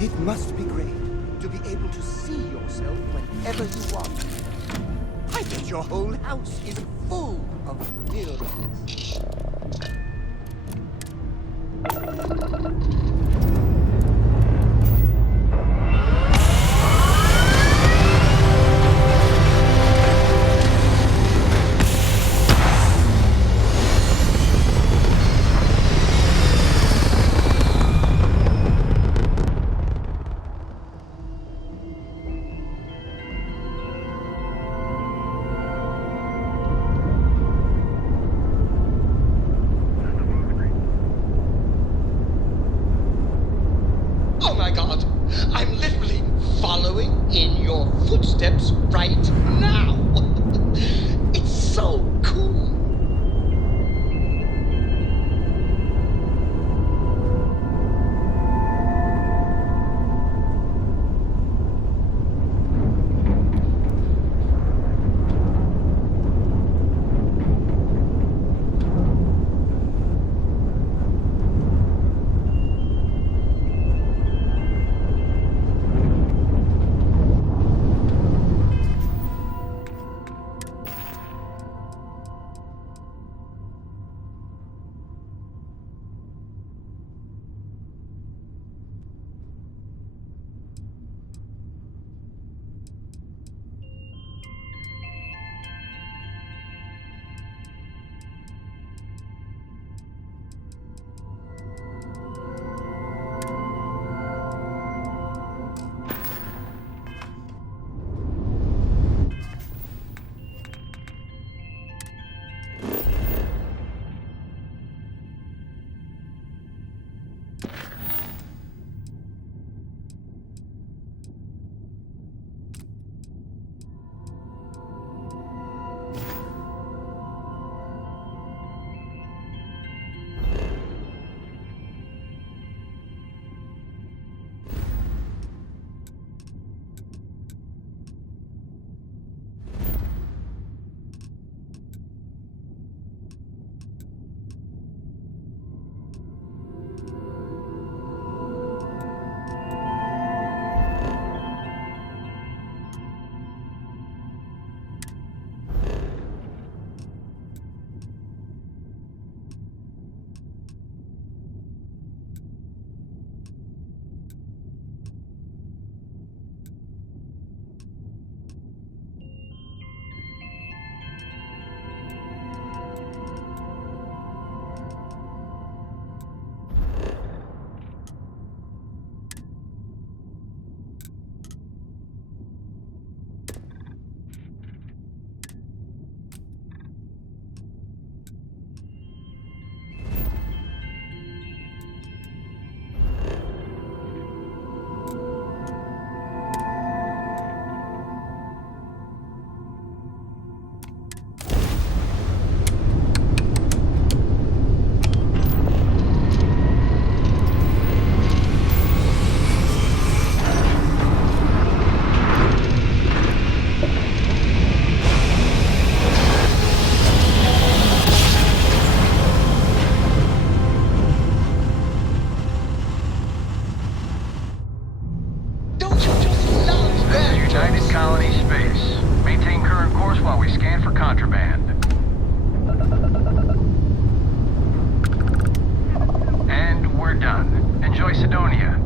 It must be great to be able to see yourself whenever you want. I bet your whole house is full of mirrors. Oh my god, I'm literally following in your footsteps right now. It's so cool. Contraband. And we're done. Enjoy Sidonia.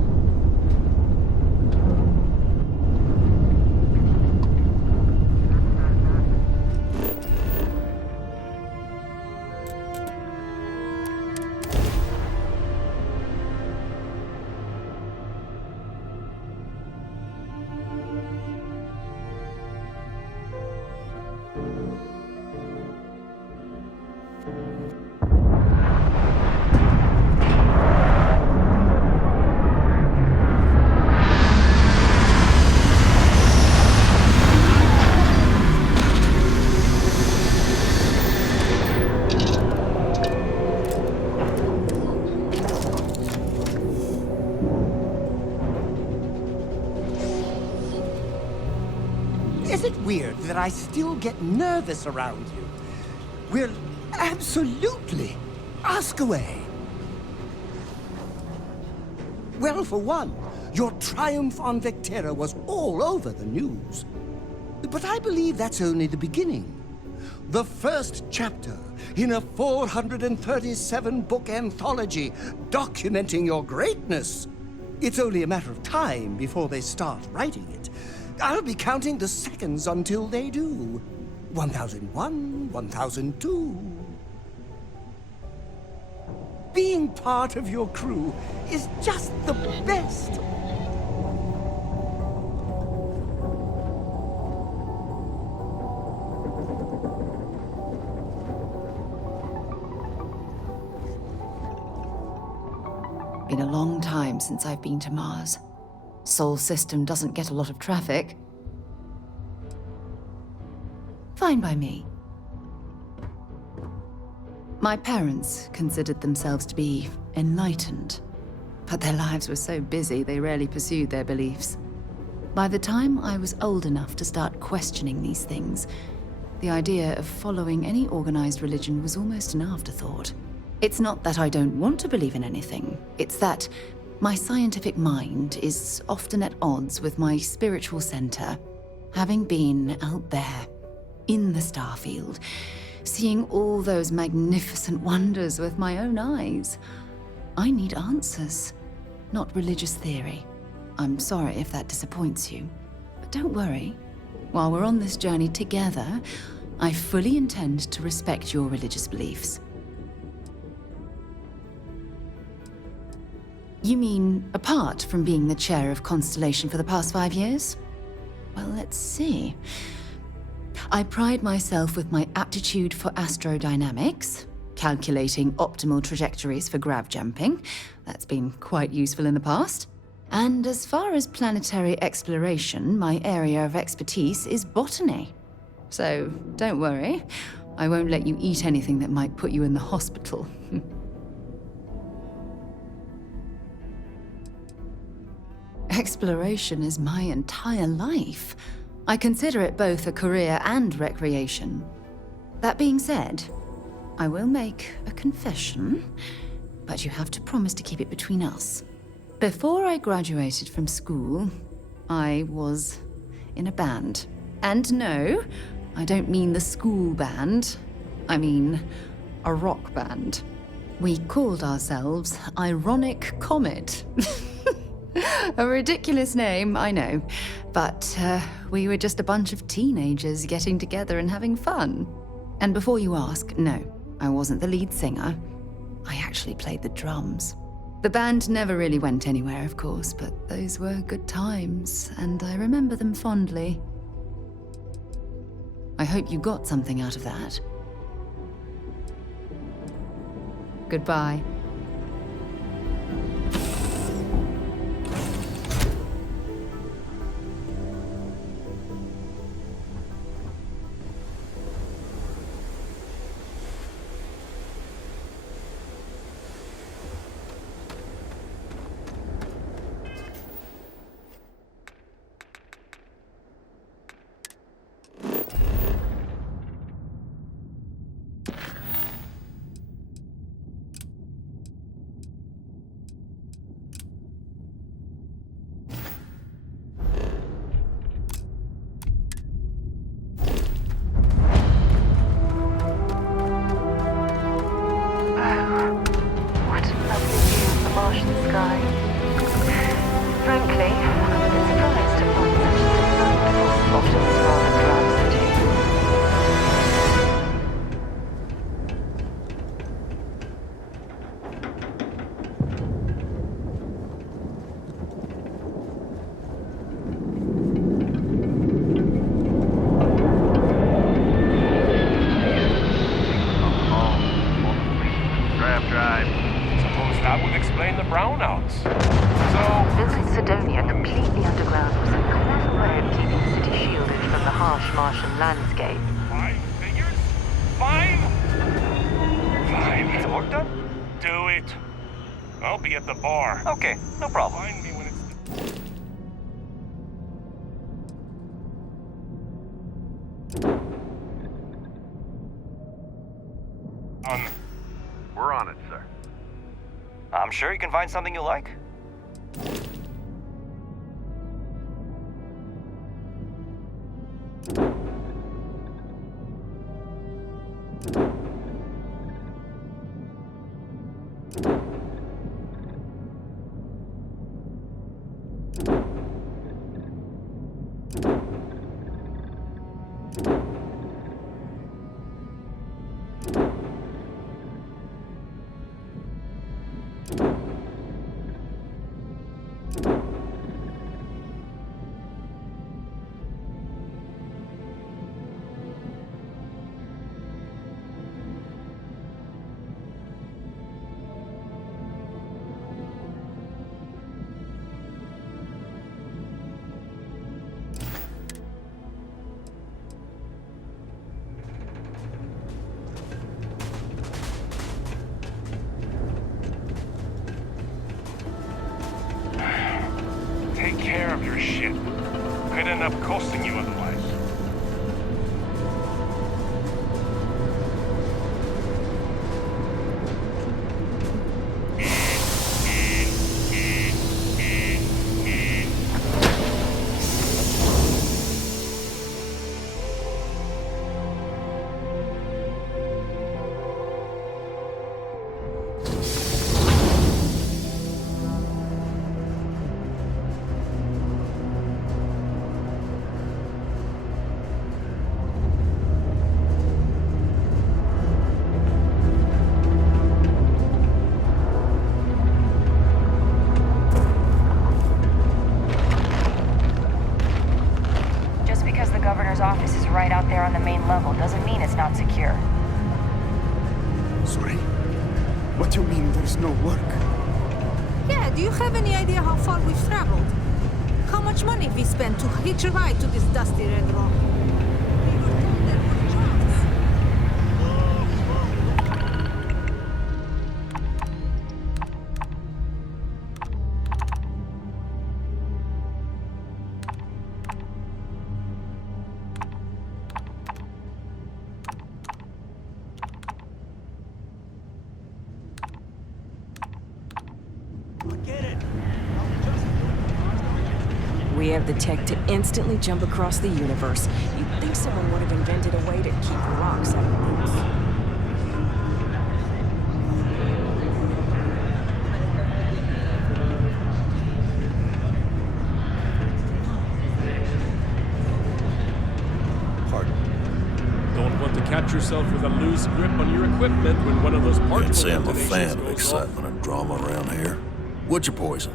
Is it weird that I still get nervous around you? Well, absolutely. Ask away. Well, for one, Your triumph on Vectera was all over the news. But I believe that's only the beginning. The first chapter in a 437-book anthology documenting your greatness. It's only a matter of time before they start writing it. I'll be counting the seconds until they do. 1001, 1002. Being part of your crew is just the best. Been a long time since I've been to Mars. Sol system doesn't get a lot of traffic. Fine by me. My parents considered themselves to be enlightened, but their lives were so busy they rarely pursued their beliefs. By the time I was old enough to start questioning these things, the idea of following any organized religion was almost an afterthought. It's not that I don't want to believe in anything, it's that my scientific mind is often at odds with my spiritual center. Having been out there, in the Starfield, seeing all those magnificent wonders with my own eyes, I need answers, not religious theory. I'm sorry if that disappoints you, but don't worry. While we're on this journey together, I fully intend to respect your religious beliefs. You mean apart from being the chair of Constellation for the past 5 years? Well, let's see. I pride myself with my aptitude for astrodynamics, calculating optimal trajectories for grav jumping. That's been quite useful in the past. And as far as planetary exploration, my area of expertise is botany. So don't worry, I won't let you eat anything that might put you in the hospital. Exploration is my entire life. I consider it both a career and recreation. That being said, I will make a confession, but you have to promise to keep it between us. Before I graduated from school, I was in a band. And no, I don't mean the school band. I mean a rock band. We called ourselves Ironic Comet. A ridiculous name, I know. But we were just a bunch of teenagers getting together and having fun. And before you ask, no, I wasn't the lead singer. I actually played the drums. The band never really went anywhere, of course, but those were good times, and I remember them fondly. I hope you got something out of that. Goodbye. Okay, no problem. Find me when it's... We're on it, sir. I'm sure you can find something you like. Take care of your ship. Could end up costing you otherwise. Office is right out there on the main level doesn't mean it's not secure. Sorry? What do you mean there's no work? Yeah, do you have any idea how far we've traveled? How much money we spent to hitch a ride to this dusty red rock? We were told there were jobs. We have the tech to instantly jump across the universe. You'd think someone would have invented a way to keep rocks out of things. Pardon. Don't want to catch yourself with a loose grip on your equipment when one of those particle Can't say I'm a detonations fan of goes excitement and drama around here. What's your poison?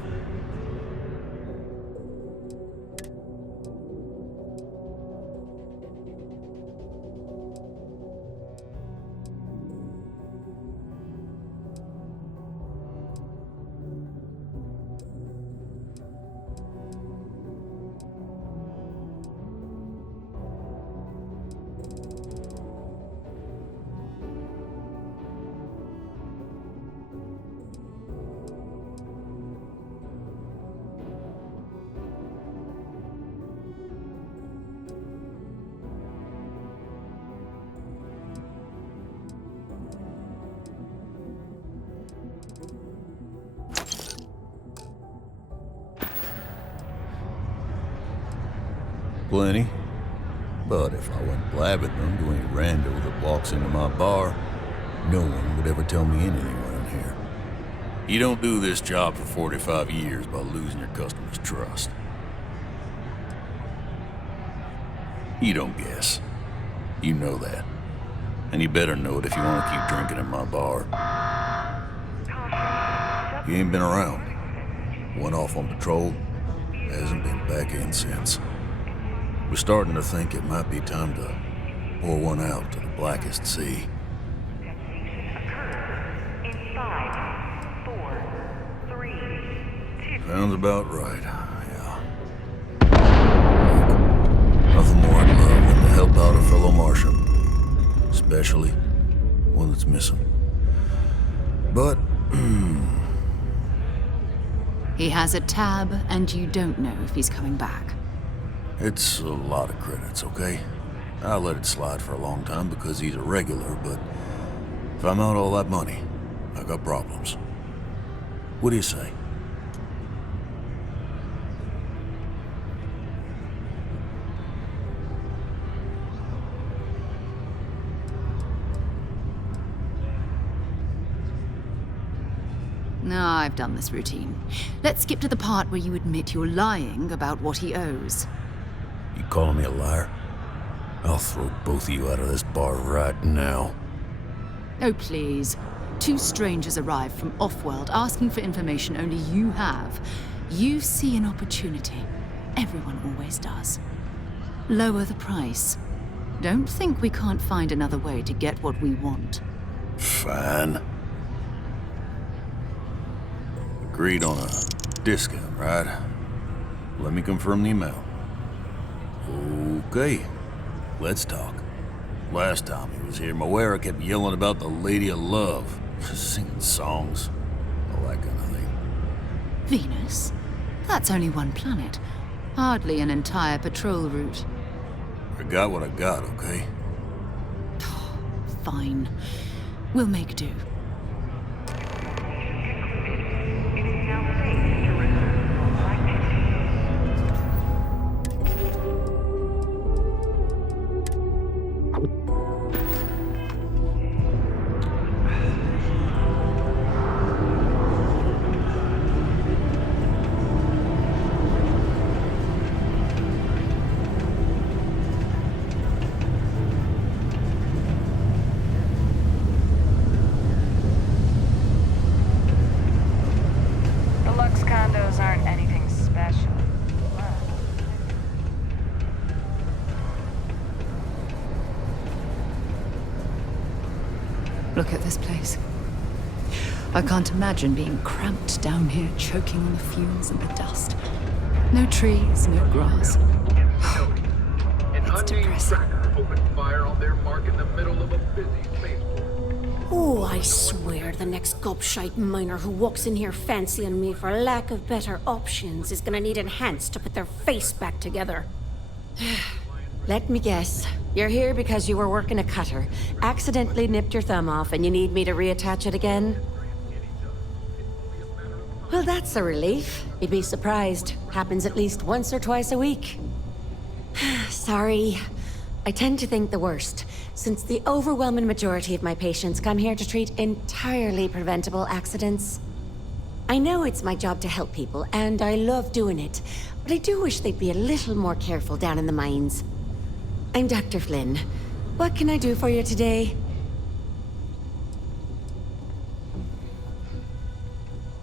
Plenty. But if I went blabbing them to any rando that walks into my bar, no one would ever tell me anything around here. You don't do this job for 45 years by losing your customers' trust. You don't guess. You know that. And you better know it if you want to keep drinking in my bar. You ain't been around. Went off on patrol. Hasn't been back in since. We're starting to think it might be time to pour one out to the blackest sea. Sounds about right, yeah. Look, nothing more I'd love than to help out a fellow Martian. Especially one that's missing. But, He has a tab, and you don't know if he's coming back. it's a lot of credits, okay? I let it slide for a long time because he's a regular, but if I'm out all that money, I got problems. What do you say? No, I've done this routine. Let's skip to the part where you admit you're lying about what he owes. You calling me a liar? I'll throw both of you out of this bar right now. Oh, please. Two strangers arrive from off-world asking for information only you have. You see an opportunity. Everyone always does. Lower the price. Don't think we can't find another way to get what we want. Fine. Agreed on a discount, right? Let me confirm the amount. Okay, let's talk. Last time he was here, Moira kept yelling about the Lady of Love, singing songs, all that kind of thing. Venus? That's only one planet. Hardly an entire patrol route. I got what I got, okay? Fine. We'll make do. Condos aren't anything special. Look at this place. I can't imagine being cramped down here, choking on the fumes and the dust. No trees, no grass. It's depressing. Oh, I swear the next gobshite miner who walks in here fancying me for lack of better options is gonna need enhanced to put their face back together. Let me guess. You're here because you were working a cutter, accidentally nipped your thumb off, and you need me to reattach it again? Well, that's a relief. You'd be surprised. Happens at least once or twice a week. Sorry. I tend to think the worst, since the overwhelming majority of my patients come here to treat entirely preventable accidents. I know it's my job to help people, and I love doing it, but I do wish they'd be a little more careful down in the mines. I'm Dr. Flynn. What can I do for you today?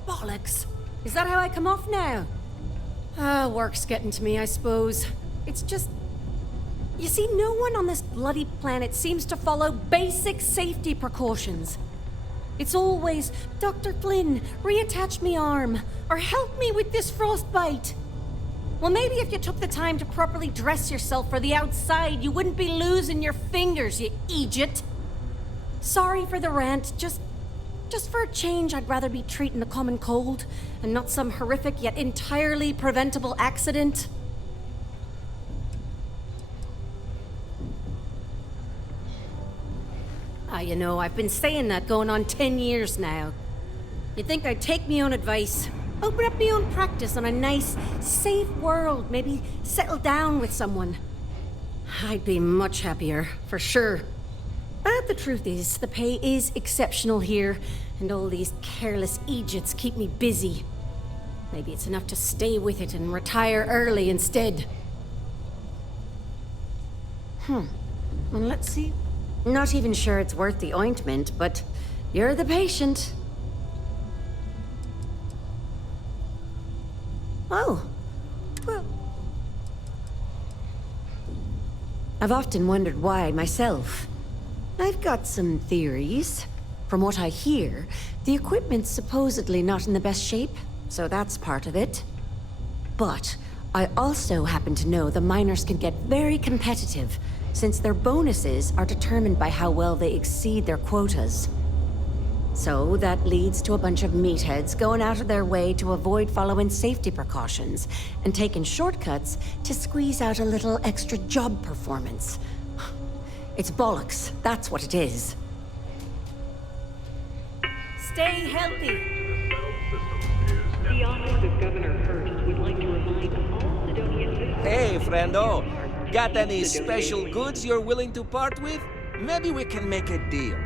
Bollocks! Is that how I come off now? Work's getting to me, I suppose. It's just... You see, no one on this bloody planet seems to follow basic safety precautions. It's always, Dr. Flynn, reattach me arm, or help me with this frostbite. Well, maybe if you took the time to properly dress yourself for the outside, you wouldn't be losing your fingers, you idiot. Sorry for the rant, just for a change, I'd rather be treating a common cold, and not some horrific yet entirely preventable accident. You know, I've been saying that going on 10 years now. You'd think I'd take me own advice, open up my own practice on a nice, safe world, maybe settle down with someone. I'd be much happier, for sure. But the truth is, the pay is exceptional here, and all these careless idiots keep me busy. Maybe it's enough to stay with it and retire early instead. Well, let's see. Not even sure it's worth the ointment, but you're the patient. Oh, well. I've often wondered why myself. I've got some theories. From what I hear, the equipment's supposedly not in the best shape, so that's part of it. But I also happen to know the miners can get very competitive, since their bonuses are determined by how well they exceed their quotas. So that leads to a bunch of meatheads going out of their way to avoid following safety precautions and taking shortcuts to squeeze out a little extra job performance. It's bollocks, that's what it is. Stay healthy. The office of Governor Hurst would like to remind all Sidonia citizens... Hey, friendo. Got any special goods you're willing to part with? Maybe we can make a deal.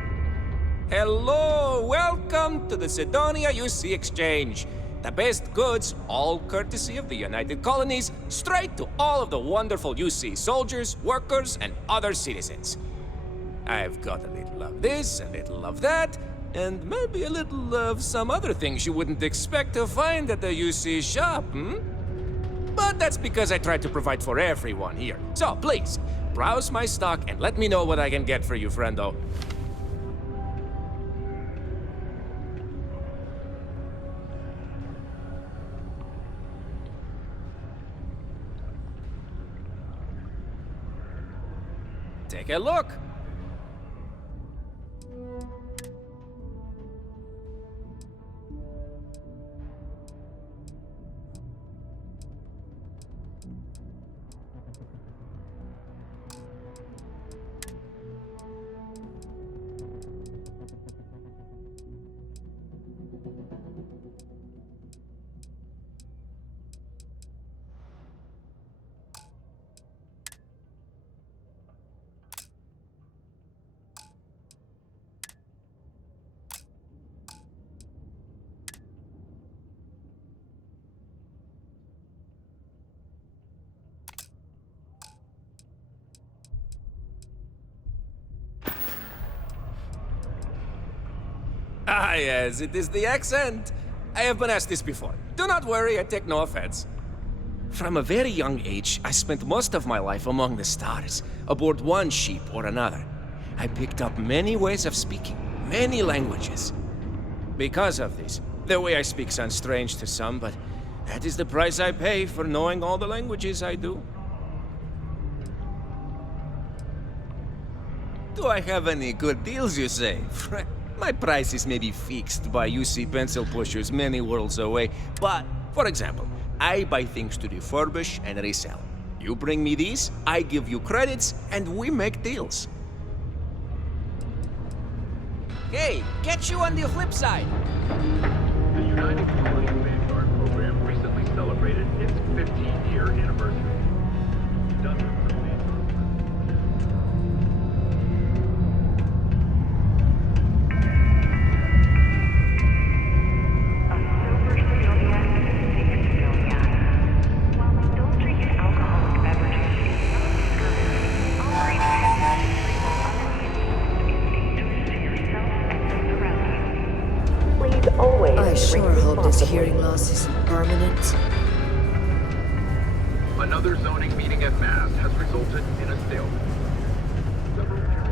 Hello, welcome to the Sidonia UC Exchange. The best goods, all courtesy of the United Colonies, straight to all of the wonderful UC soldiers, workers, and other citizens. I've got a little of this, a little of that, and maybe a little of some other things you wouldn't expect to find at the UC shop, But that's because I try to provide for everyone here. So please, browse my stock and let me know what I can get for you, friendo. Take a look. Ah, yes, it is the accent. I have been asked this before. Do not worry, I take no offense. From a very young age, I spent most of my life among the stars, aboard one ship or another. I picked up many ways of speaking, many languages. Because of this, the way I speak sounds strange to some, but that is the price I pay for knowing all the languages I do. Do I have any good deals, you say? My prices may be fixed by UC pencil pushers many worlds away, but, for example, I buy things to refurbish and resell. You bring me these, I give you credits, and we make deals. Hey, catch you on the flip side! The United Colonies Vanguard program recently celebrated its 15-year anniversary. Dozens of I sure hope this hearing loss isn't permanent. Another zoning meeting at Mass has resulted in a stalemate. Several areas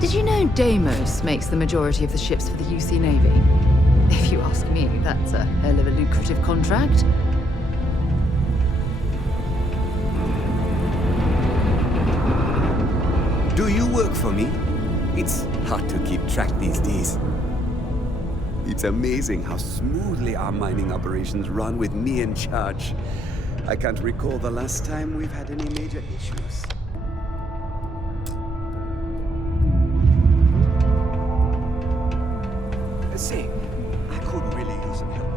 Did you know Deimos makes the majority of the ships for the UC Navy? If you ask me, that's a hell of a lucrative contract. Do you work for me? It's hard to keep track these days. It's amazing how smoothly our mining operations run with me in charge. I can't recall the last time we've had any major issues. Say, I could really use some help.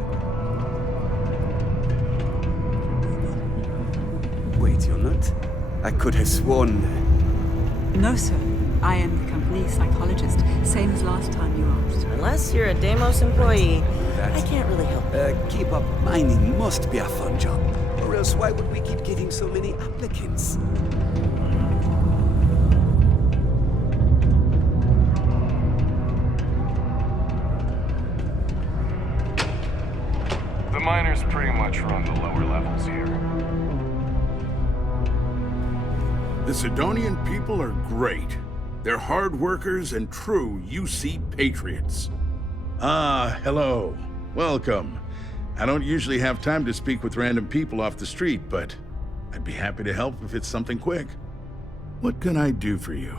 Wait, you're not? I could have sworn... No, sir. I am the company psychologist, same as last time you asked. Unless you're a Deimos employee, That- I can't really help you. Keep up. Mining must be a fun job. Or else why would we keep getting so many applicants? The miners pretty much run the lower levels here. The Sidonian people are great. They're hard workers and true UC patriots. Ah, hello. Welcome. I don't usually have time to speak with random people off the street, but I'd be happy to help if it's something quick. What can I do for you?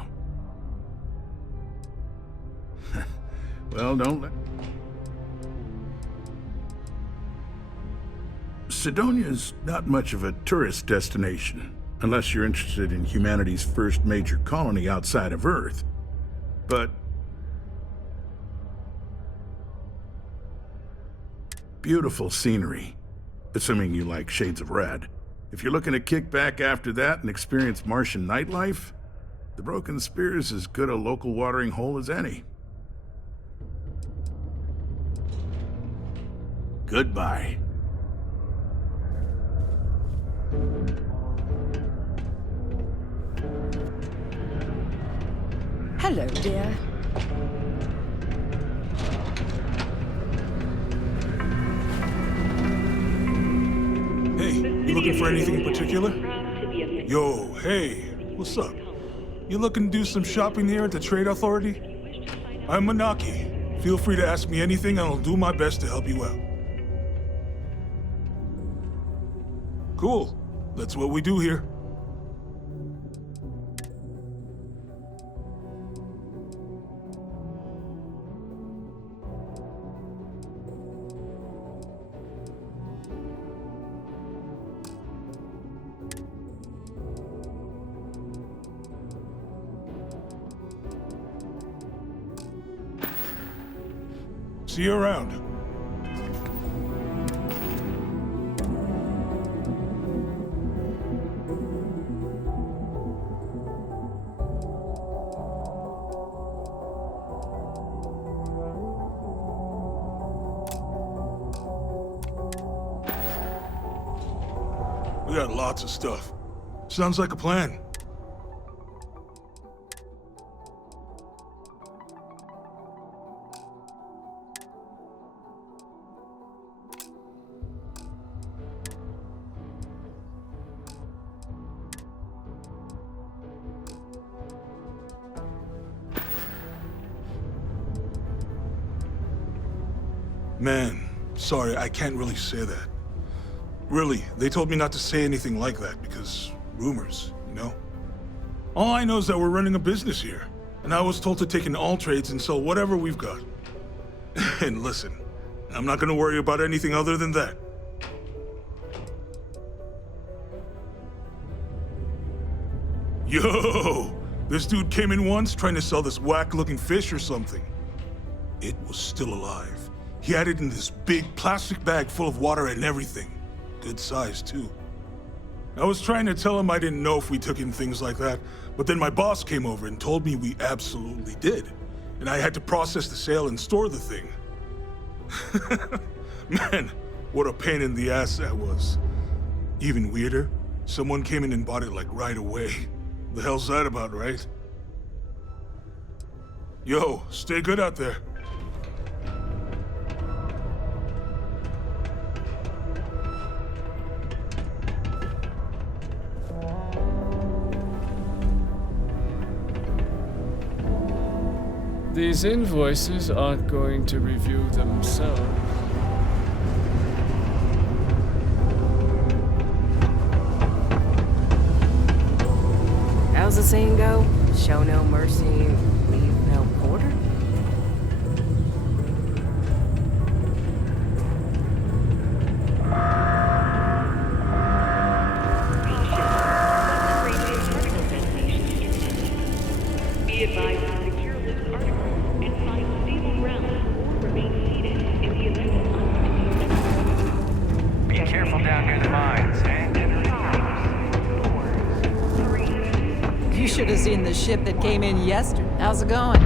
Well, don't let... Sidonia's not much of a tourist destination, unless you're interested in humanity's first major colony outside of Earth. But Beautiful scenery, assuming you like shades of red. If you're looking to kick back after that and experience Martian nightlife, the Broken Spear is as good a local watering hole as any. Goodbye. Hello, dear. Hey, you looking for anything in particular? Yo, hey, what's up? You looking to do some shopping here at the Trade Authority? I'm Manaki. Feel free to ask me anything and I'll do my best to help you out. Cool. That's what we do here. See you around. We got lots of stuff. Sounds like a plan. Man, sorry, I can't really say that. Really, they told me not to say anything like that because rumors, you know? All I know is that we're running a business here, and I was told to take in all trades and sell whatever we've got. And listen, I'm not gonna worry about anything other than that. Yo! This dude came in once trying to sell this whack-looking fish or something. It was still alive. He had it in this big plastic bag full of water and everything. Good size, too. I was trying to tell him I didn't know if we took in things like that, but then my boss came over and told me we absolutely did. And I had to process the sale and store the thing. Man, what a pain in the ass that was. Even weirder, someone came in and bought it like right away. The hell's that about, right? Yo, stay good out there. These invoices aren't going to review themselves. How's the saying go? Show no mercy, leave no quarter? Be advised to secure this article and find stable ground or remain seated in the event of unforeseen. Be careful down near the mines, eh? You should have seen the ship that came in yesterday. How's it going?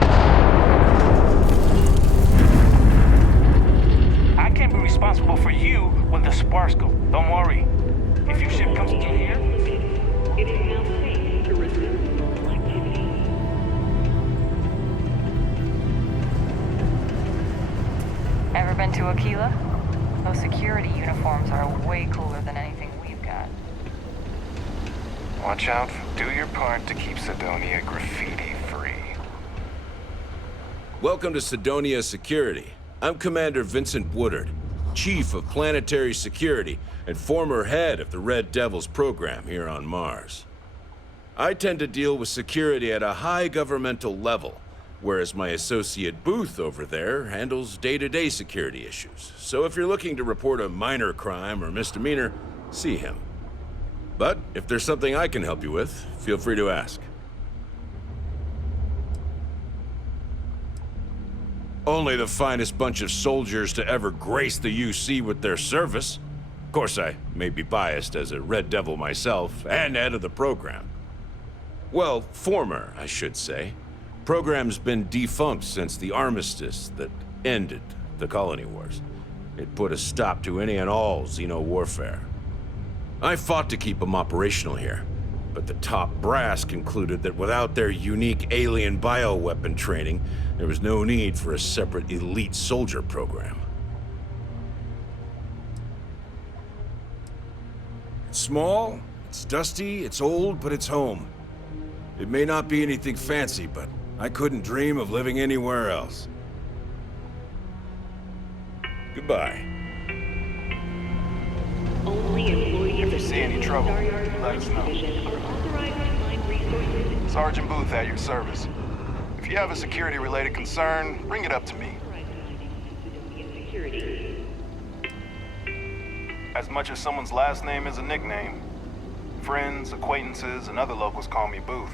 I can't be responsible for you when the sparks go. Don't worry. If your ship comes through here, It is now safe to resume normal activity. Ever been to Aquila? Those security uniforms are way cooler than anything we've got. watch out. Do your part to keep Sidonia graffiti-free. Welcome to Sidonia Security. I'm Commander Vincent Woodard, Chief of Planetary Security and former head of the Red Devils program here on Mars. I tend to deal with security at a high governmental level, whereas my associate Booth over there handles day-to-day security issues. So if you're looking to report a minor crime or misdemeanor, see him. But if there's something I can help you with, feel free to ask. Only the finest bunch of soldiers to ever grace the UC with their service. Of course, I may be biased as a Red Devil myself, and head of the program. Well, former, I should say. Program's been defunct since the armistice that ended the colony wars. It put a stop to any and all Xeno warfare. I fought to keep them operational here, but the top brass concluded that without their unique alien bioweapon training, there was no need for a separate elite soldier program. It's small, it's dusty, it's old, but it's home. It may not be anything fancy, but I couldn't dream of living anywhere else. Goodbye. Only employees If you see any trouble, let us know. are authorized to find resources. Sergeant Booth at your service. If you have a security-related concern, bring it up to me. As much as someone's last name is a nickname, friends, acquaintances, and other locals call me Booth.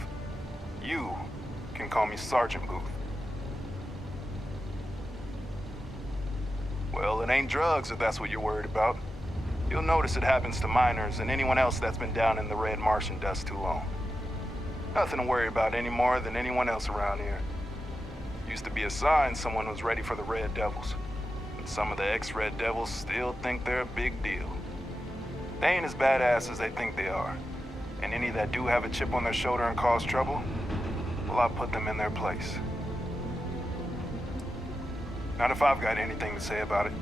You can call me Sergeant Booth. Well, it ain't drugs if that's what you're worried about. You'll notice it happens to miners and anyone else that's been down in the red Martian dust too long. Nothing to worry about any more than anyone else around here. Used to be a sign someone was ready for the Red Devils. And some of the ex-Red Devils still think they're a big deal. They ain't as badass as they think they are. And any that do have a chip on their shoulder and cause trouble, well, I'll put them in their place. Not if I've got anything to say about it.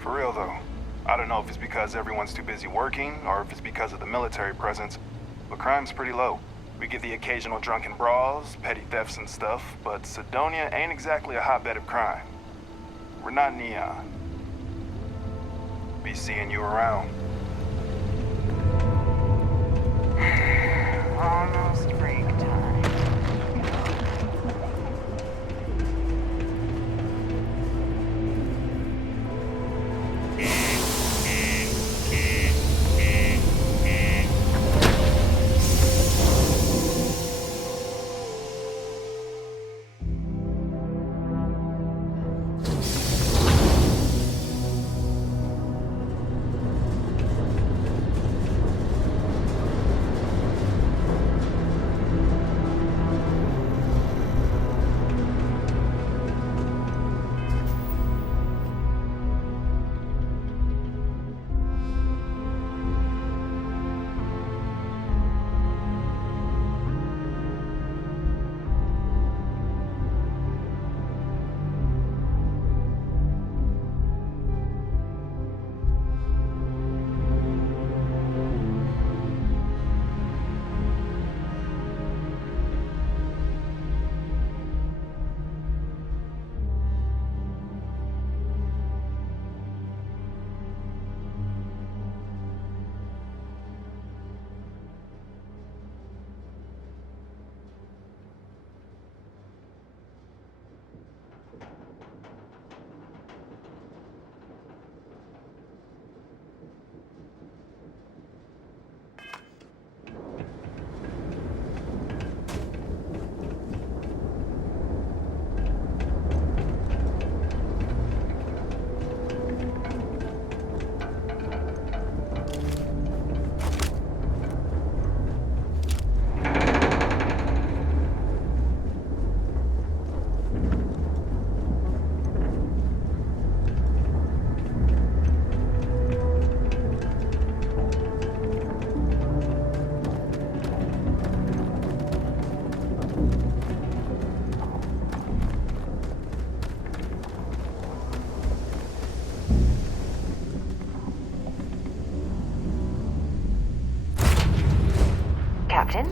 For real, though. I don't know if it's because everyone's too busy working, or if it's because of the military presence, but crime's pretty low. We get the occasional drunken brawls, petty thefts and stuff, but Cydonia ain't exactly a hotbed of crime. We're not Neon. Be seeing you around. Almost break time. Captain?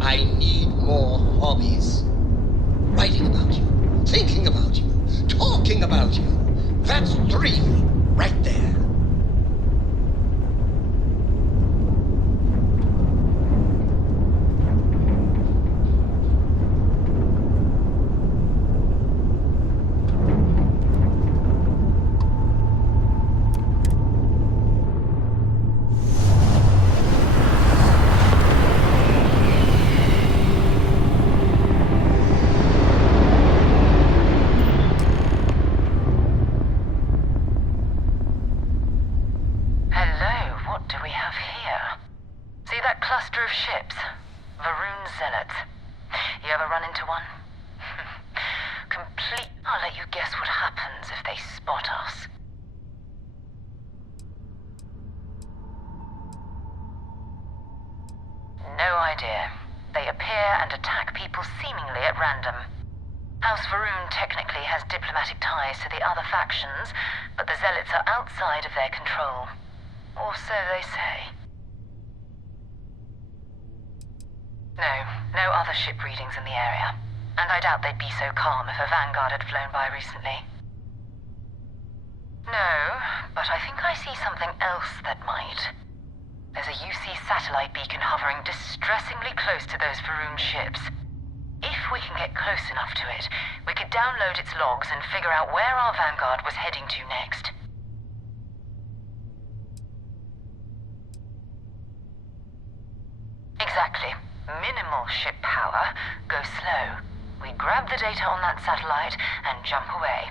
I need more hobbies? Writing about you, thinking about you, talking about you. That's 3 right there. No idea. They appear and attack people seemingly at random. House Varun technically has diplomatic ties to the other factions, but the Zealots are outside of their control. Or so they say. No other ship readings in the area. And I doubt they'd be so calm if a Vanguard had flown by recently. No, but I think I see something else that might. There's a UC satellite beacon hovering distressingly close to those Varun ships. If we can get close enough to it, we could download its logs and figure out where our Vanguard was heading to next. Exactly. Minimal ship power, go slow. We grab the data on that satellite and jump away.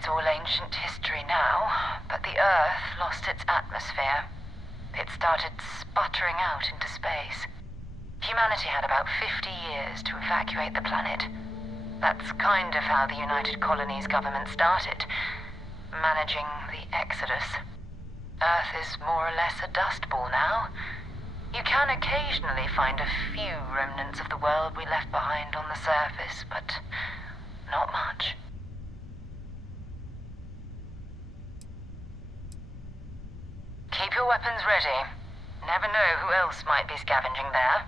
it's all ancient history now, but the Earth lost its atmosphere. It started sputtering out into space. Humanity had about 50 years to evacuate the planet. That's kind of how the United Colonies government started, managing the exodus. Earth is more or less a dust ball now. You can occasionally find a few remnants of the world we left behind on the surface, but not much. Keep your weapons ready. Never know who else might be scavenging there.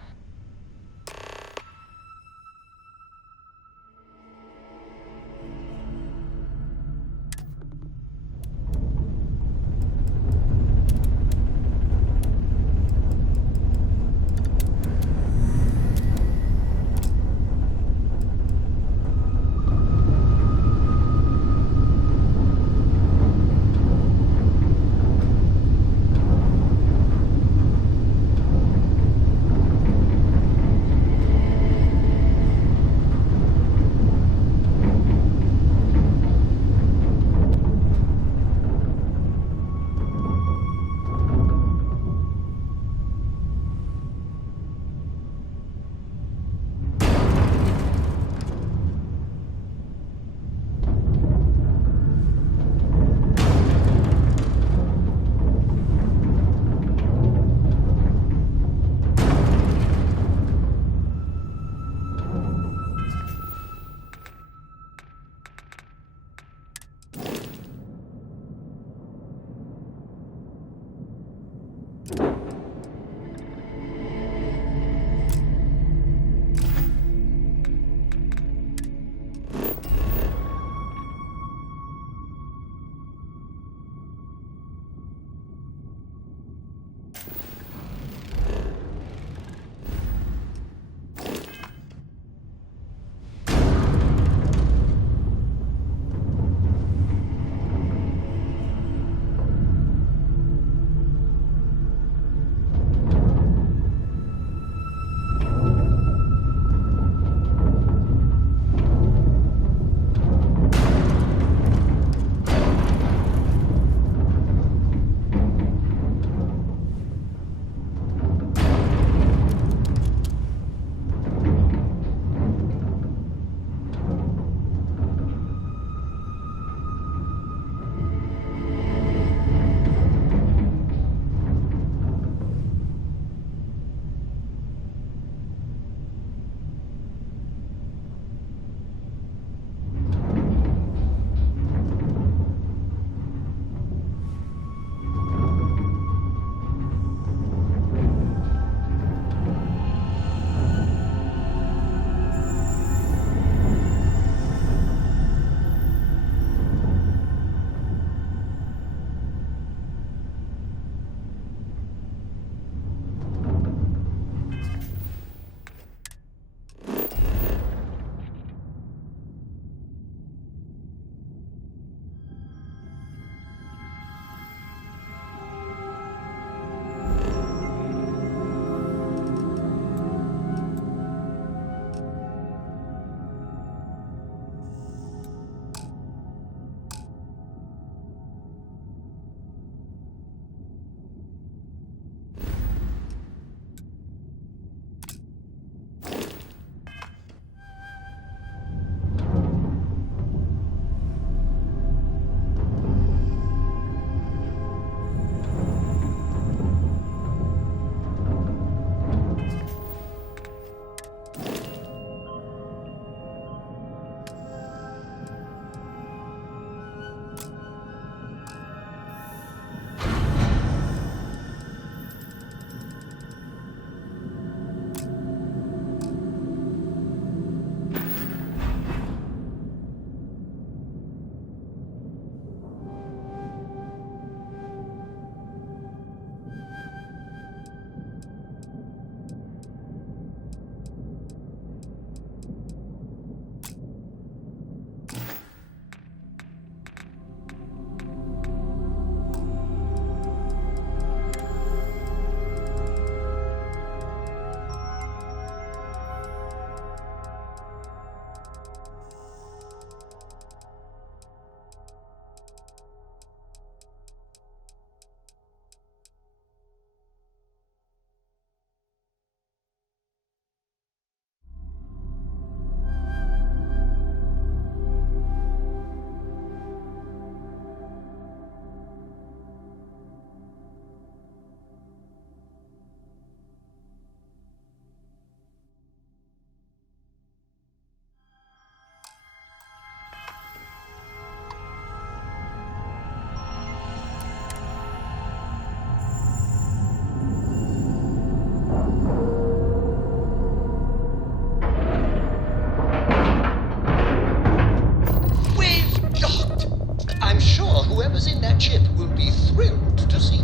that ship will be thrilled to see you.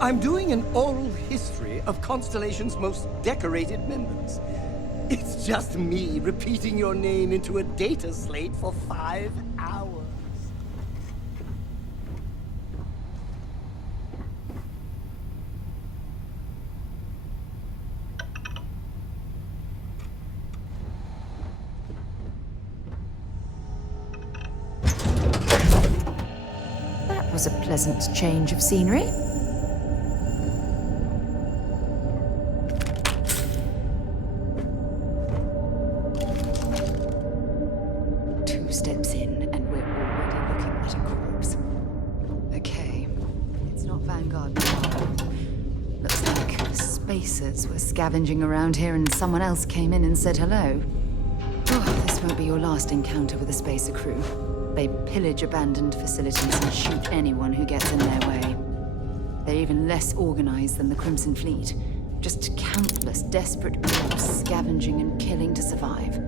I'm doing an oral history of Constellation's most decorated members. It's just me repeating your name into a data slate for 5 hours. That was a pleasant change of scenery. Steps in, and we're already looking at a corpse. Okay, it's not Vanguard. Looks like spacers were scavenging around here and someone else came in and said hello. Oh, this won't be your last encounter with a spacer crew. They pillage abandoned facilities and shoot anyone who gets in their way. They're even less organized than the Crimson Fleet. Just countless desperate groups scavenging and killing to survive.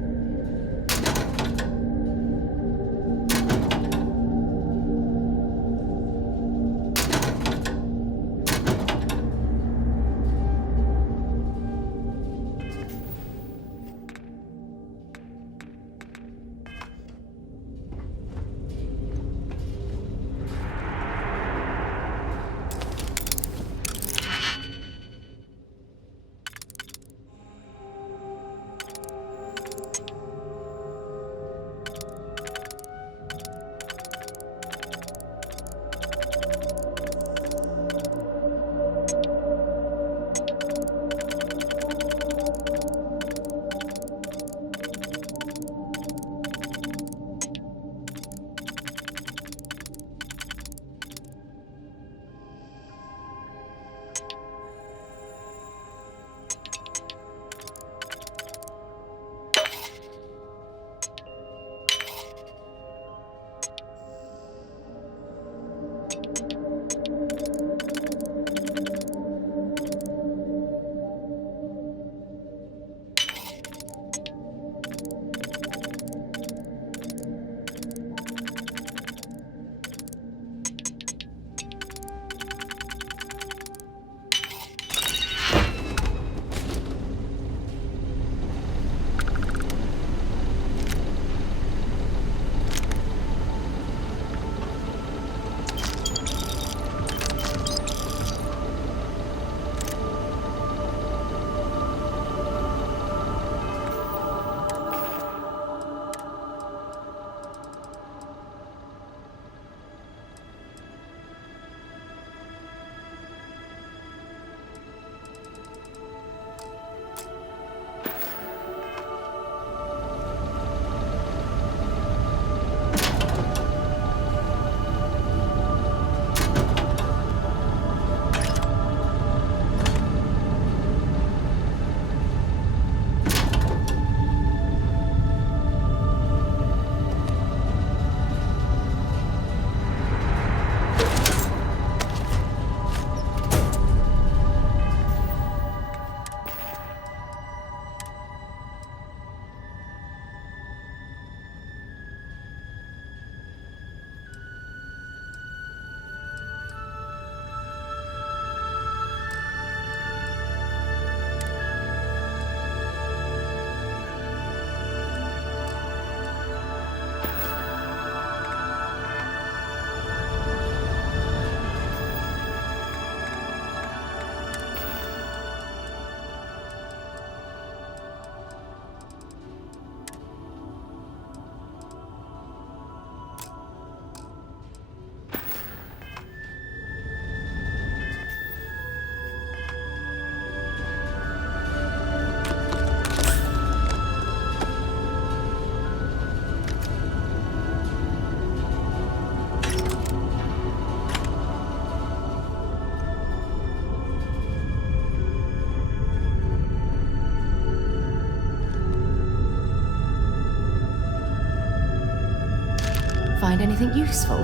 Find anything useful?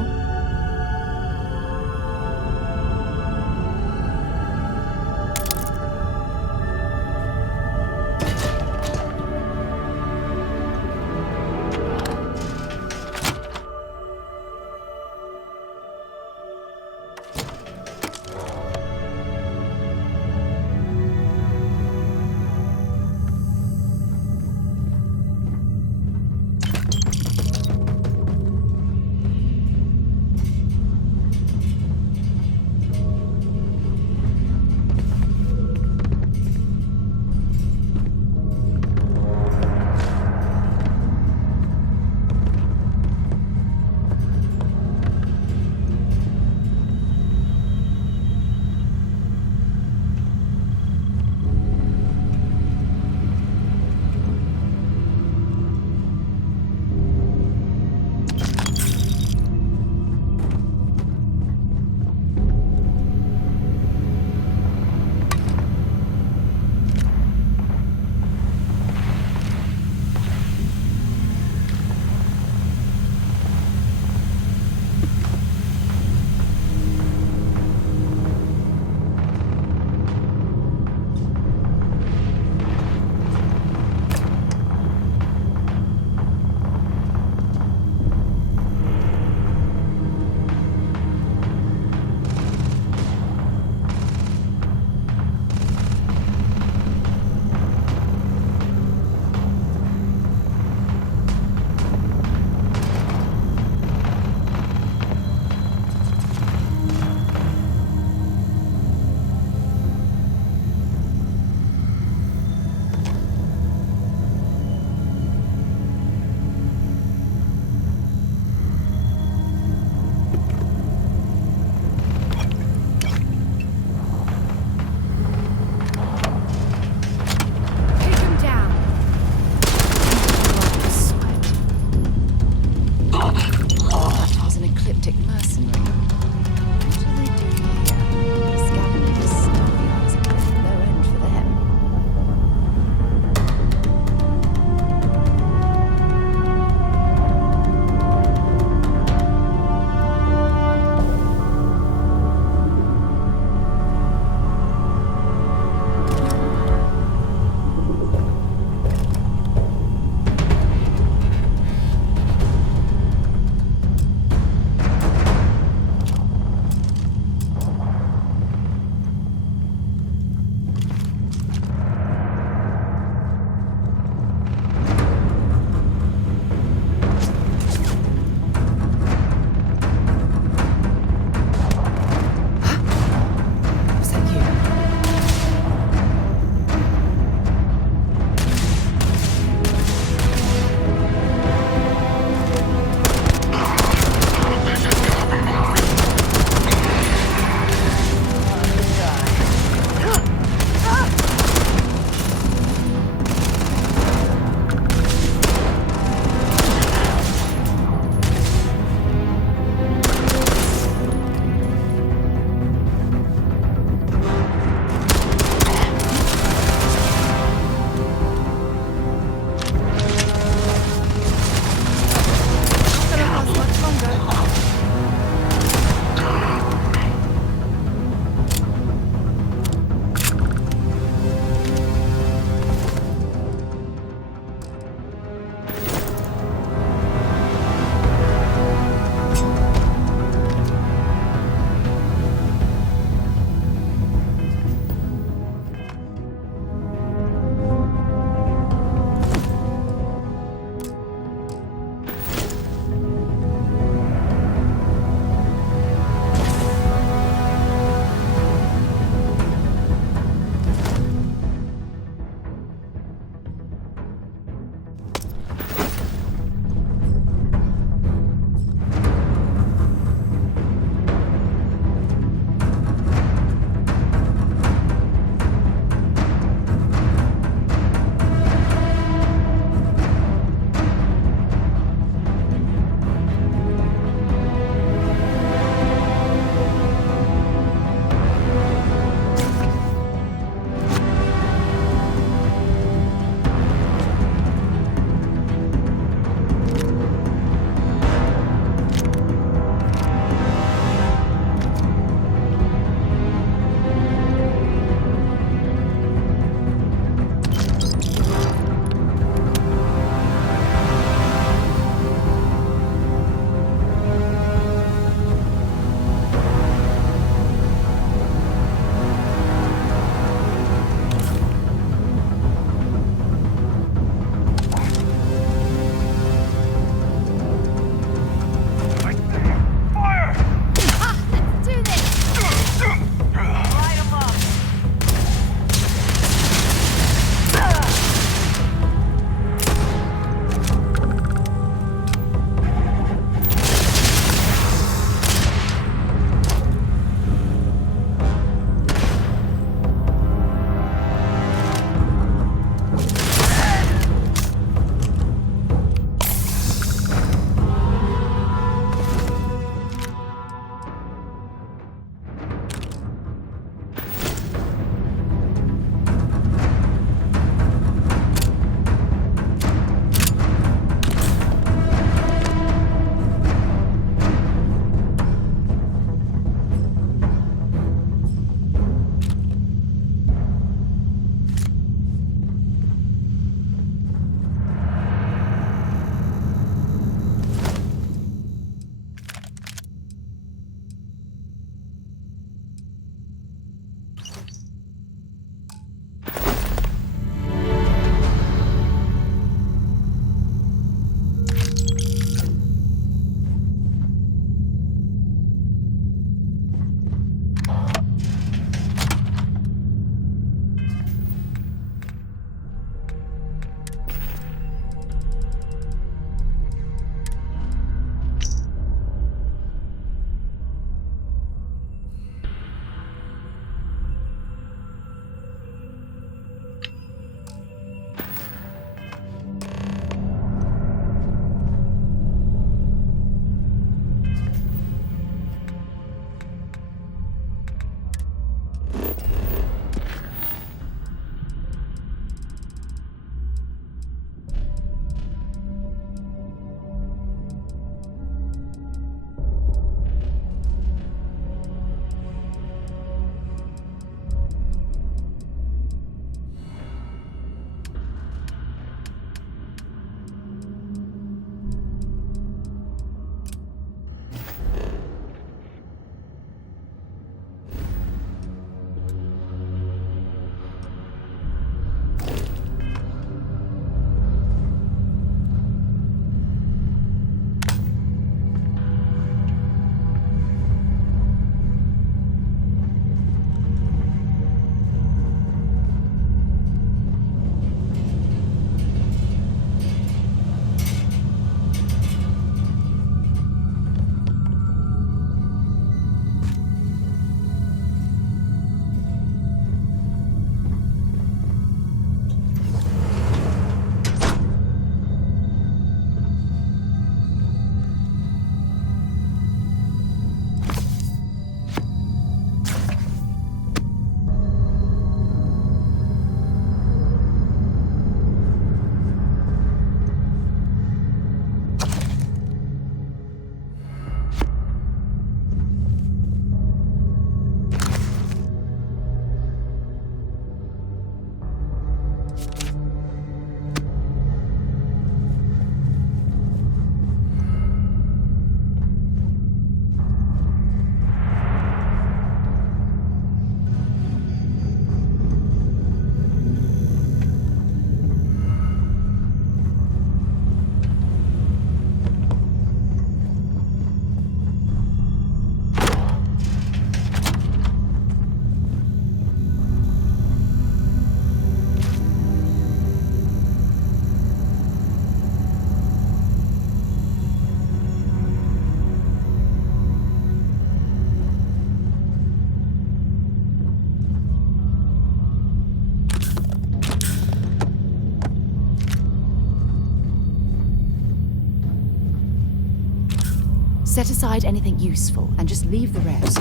Set aside anything useful and just leave the rest.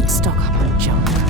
Don't stock up on junk.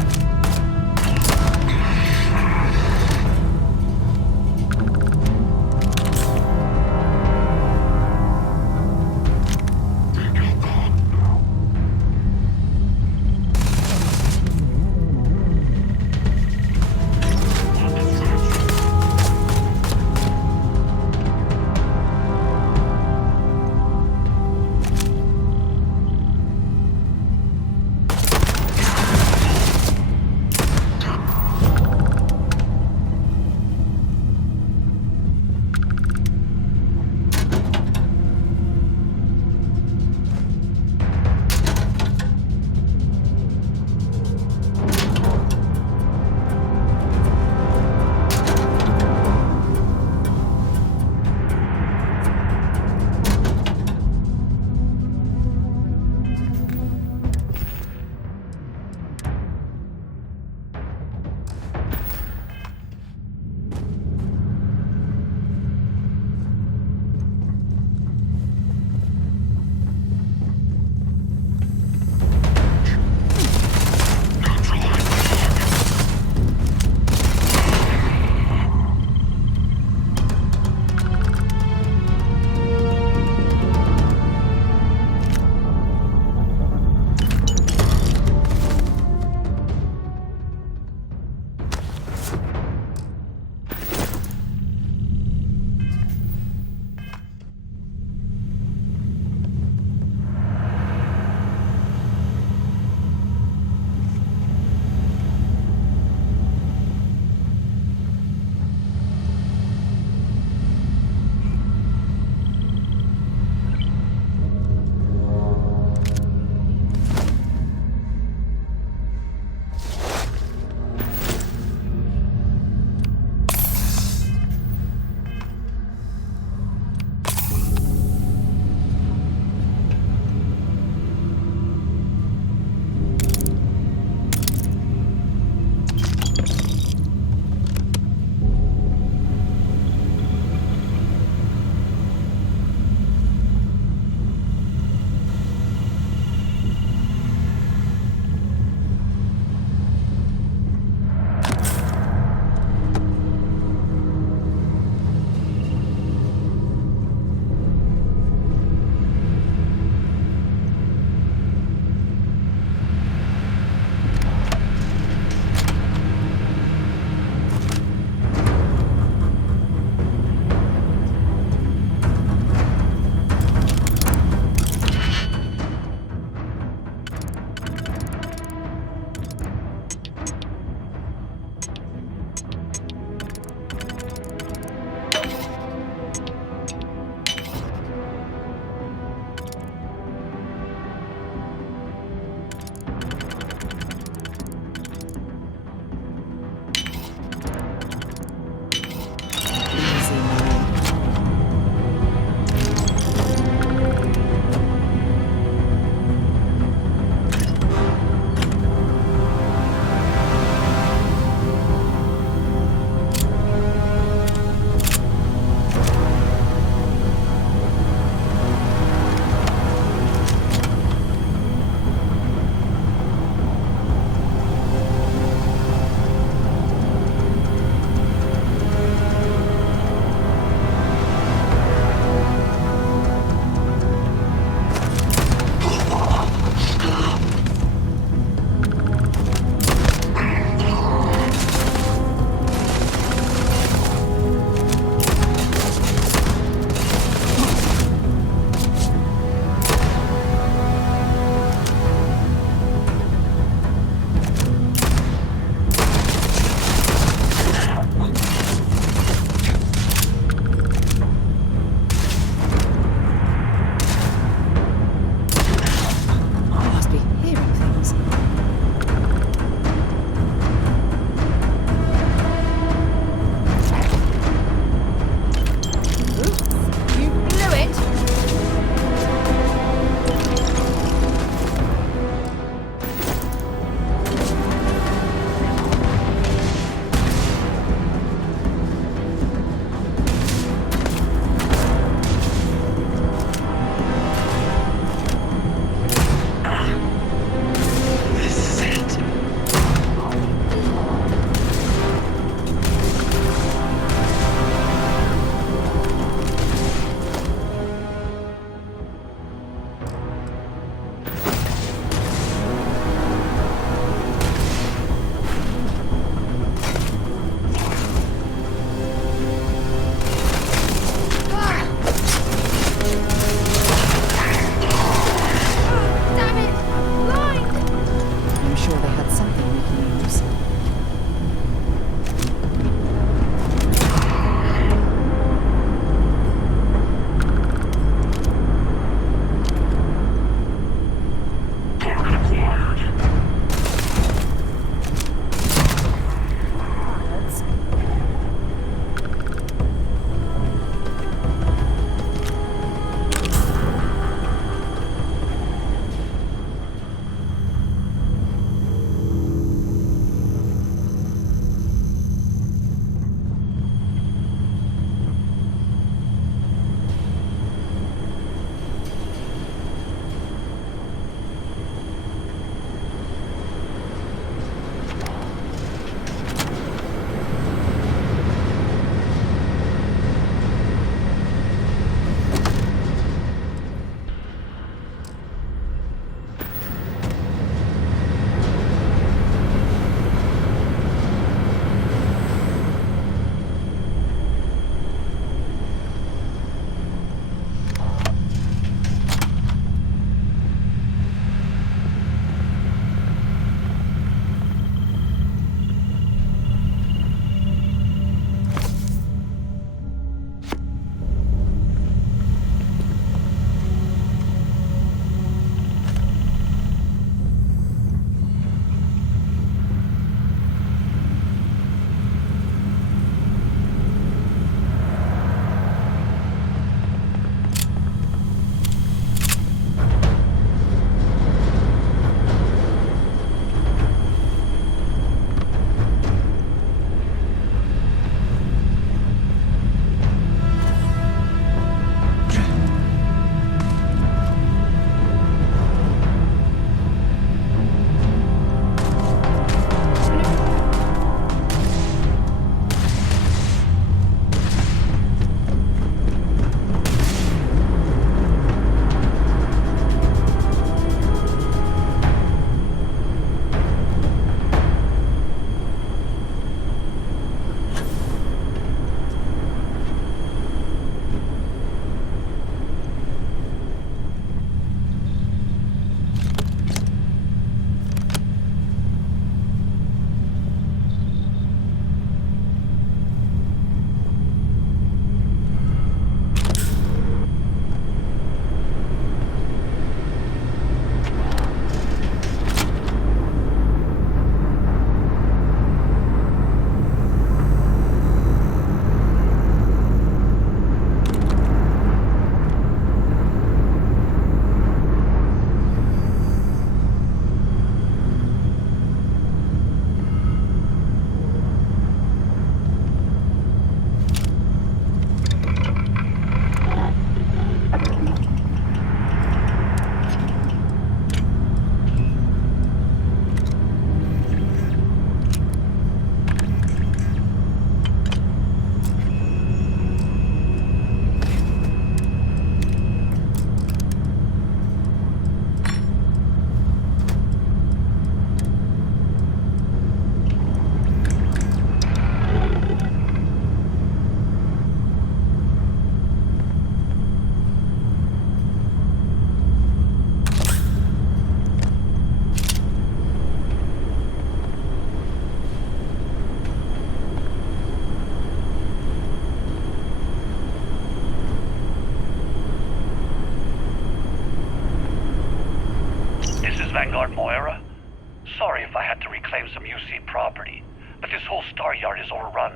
sorry if I had to reclaim some UC property, but this whole star yard is overrun.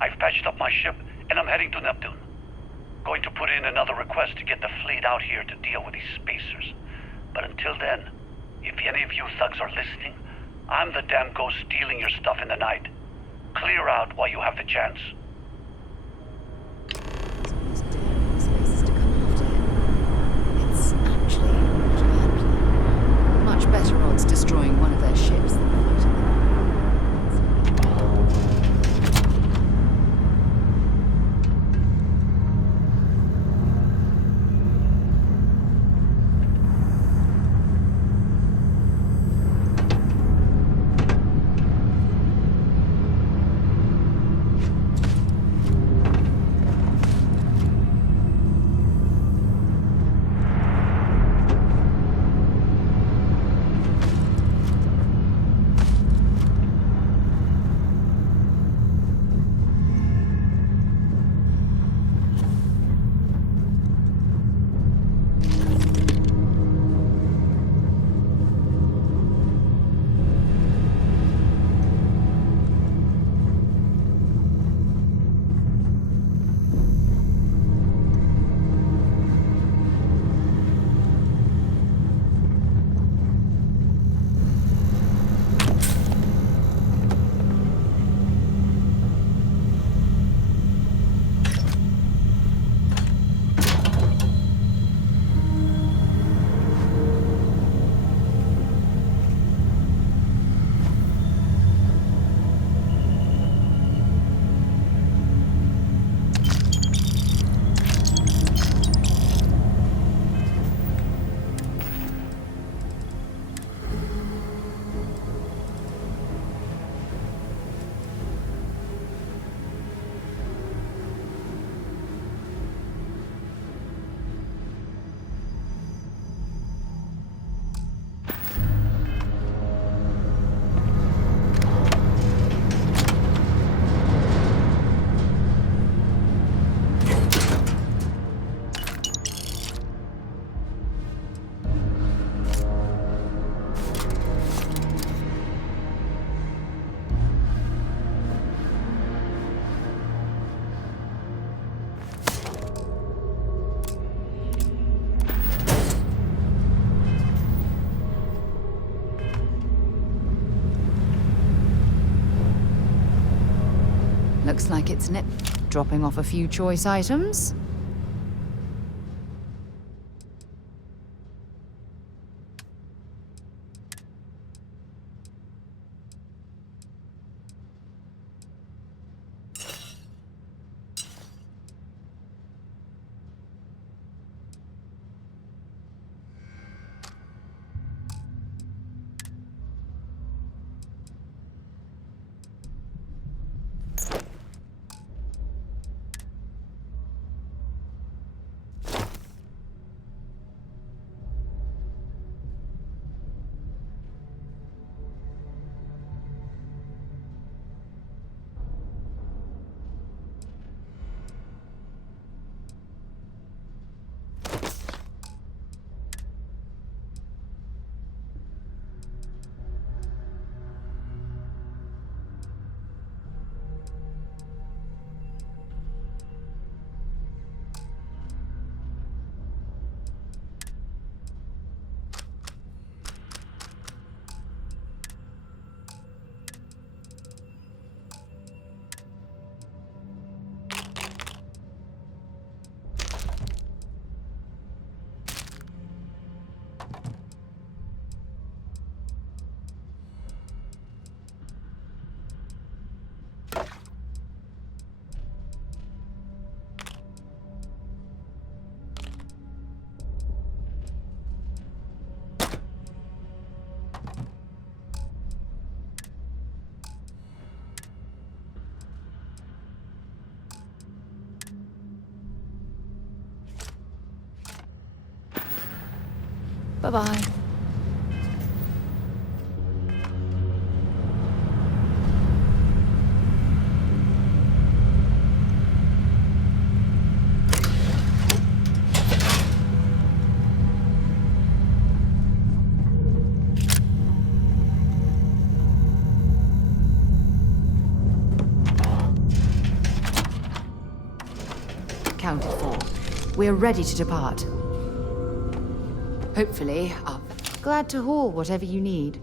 I've patched up my ship, and I'm heading to Neptune. Going to put in another request to get the fleet out here to deal with these spacers. But until then, if any of you thugs are listening, I'm the damn ghost stealing your stuff in the night. Clear out while you have the chance. It's actually not a bad plan. Much better odds destroying one of their ships than fighting them. Looks like it's Nip dropping off a few choice items. Bye-bye. accounted for. We're ready to depart. Hopefully, I'm glad to haul whatever you need.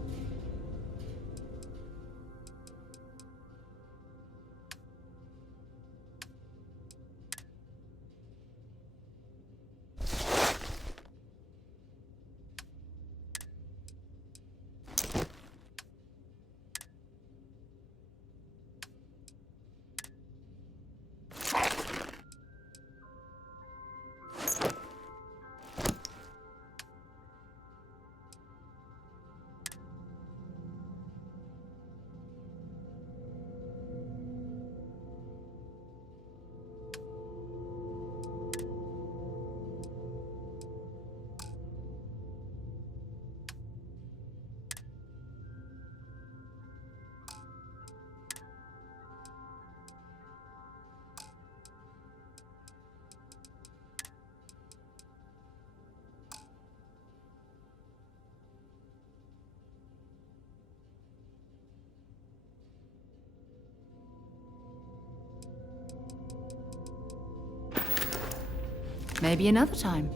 Maybe another time.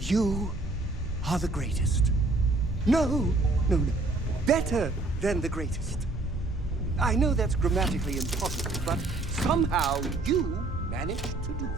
You are the greatest. No. Better than the greatest. I know that's grammatically impossible, but somehow you managed to do it.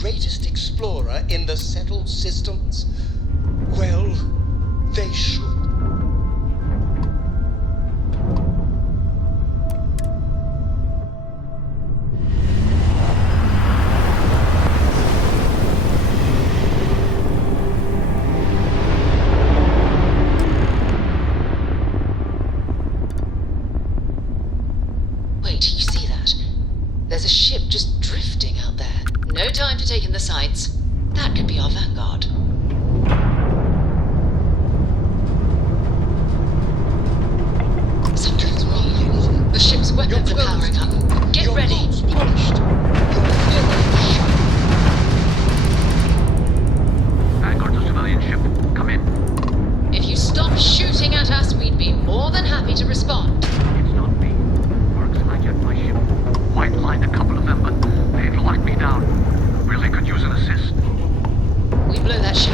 Greatest explorer in the settled systems? Well, they should. Wait, you see that? There's a ship just drifting out there. No time to take in the sights. That could be our vanguard. Something's wrong. The ship's weapons are powering up. Get ready. Polished. Your fearless shot. Vanguard to civilian ship. Come in. If you stop shooting at us, we'd be more than happy to respond. It's not me. Works hijacked my ship. White lined a couple of them, but they've locked me down. Really could use an assist. We blow that ship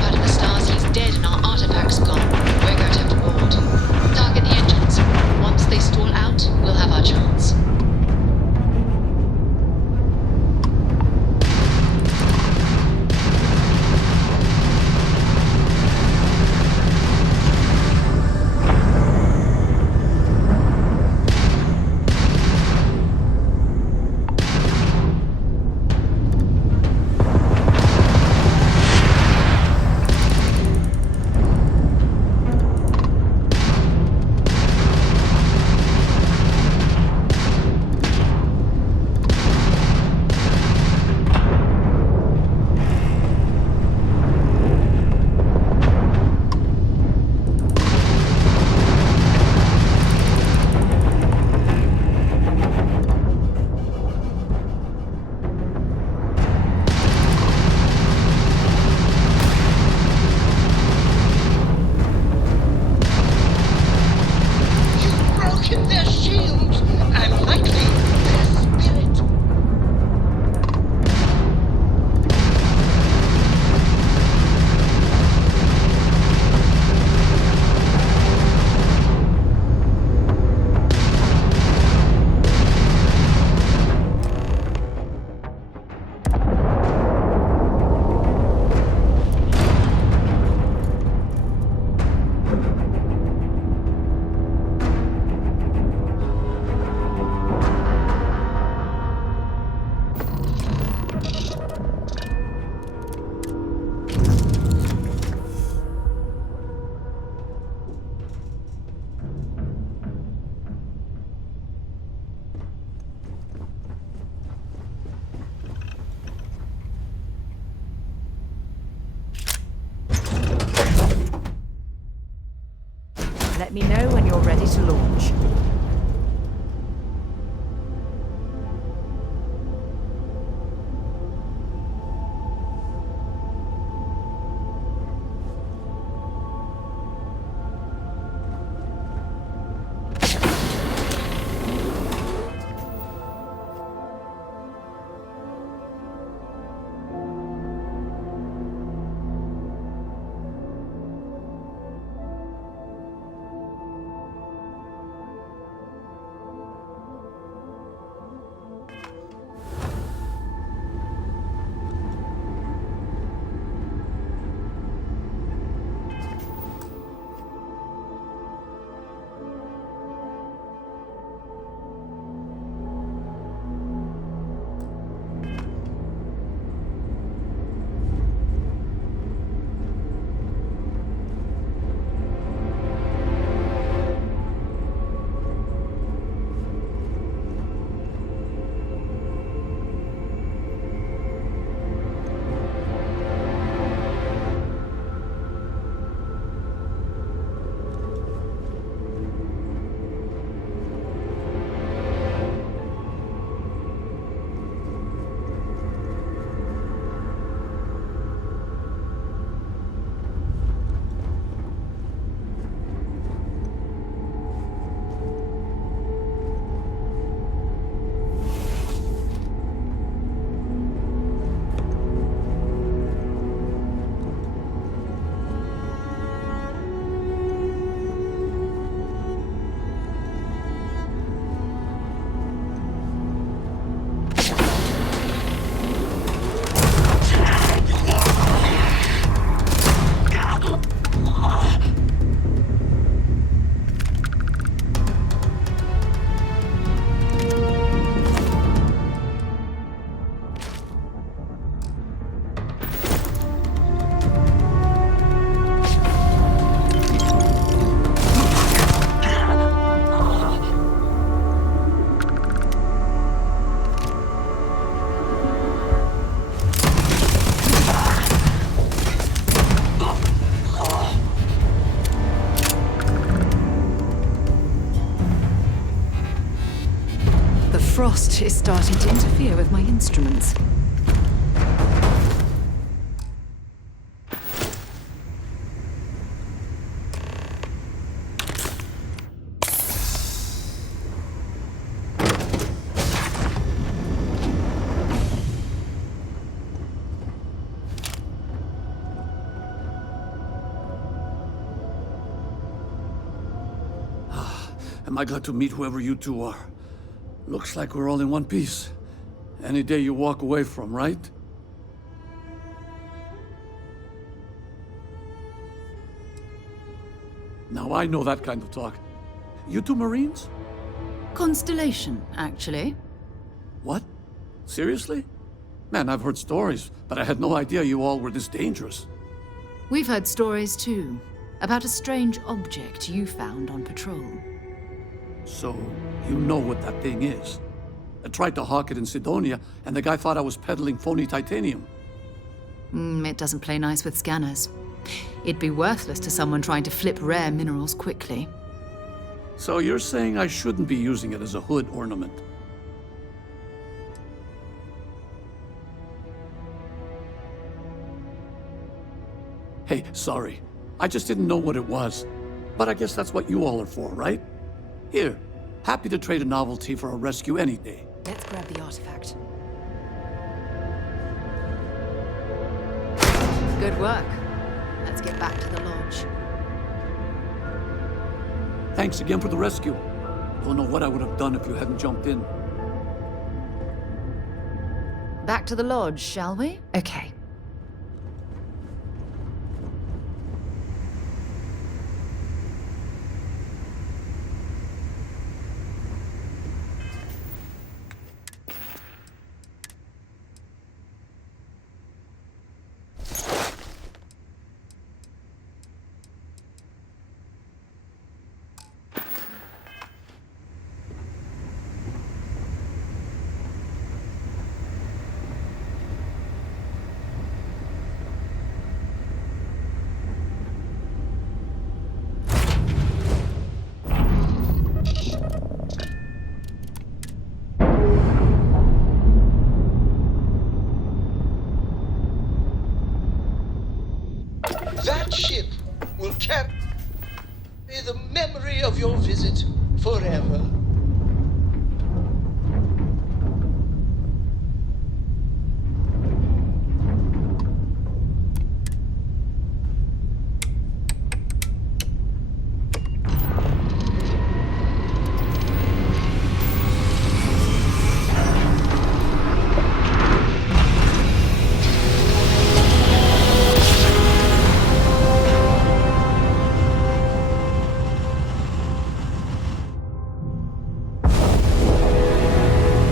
let me know when you're ready to launch. Frost is starting to interfere with my instruments. Am I glad to meet whoever you two are? Looks like we're all in one piece. Any day you walk away from, right? Now I know that kind of talk. You two Marines? Constellation, actually. What? Seriously? Man, I've heard stories, but I had no idea you all were this dangerous. We've heard stories too, about a strange object you found on patrol. So, you know what that thing is? I tried to hawk it in Sidonia, and the guy thought I was peddling phony titanium. It doesn't play nice with scanners. It'd be worthless to someone trying to flip rare minerals quickly. So you're saying I shouldn't be using it as a hood ornament? Hey, sorry. I just didn't know what it was. But I guess that's what you all are for, right? Here, happy to trade a novelty for a rescue any day. Let's grab the artifact. Good work. Let's get back to the lodge. Thanks again for the rescue. Don't know what I would have done if you hadn't jumped in. Back to the lodge, shall we? Okay. ship will carry the memory of your visit forever.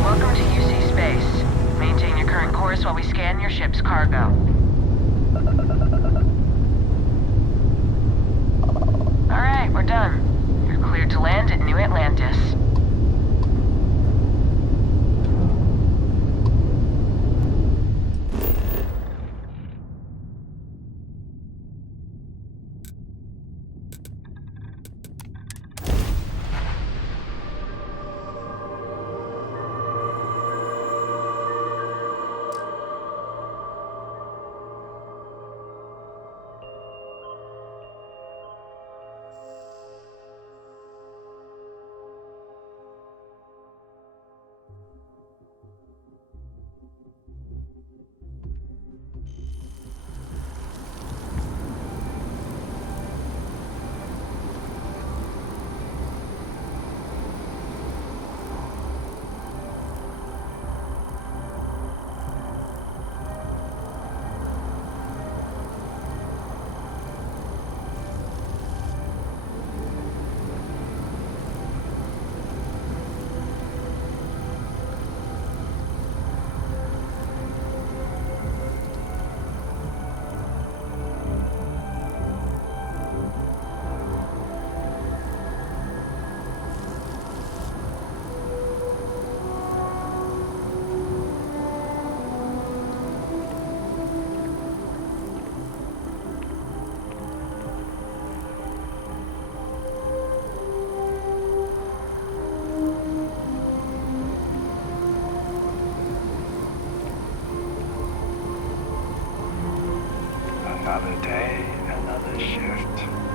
Welcome to UC Space. Maintain your current course while we scan your ship's cargo. Alright, we're done. You're cleared to land at New Atlantis. Another day, another shift.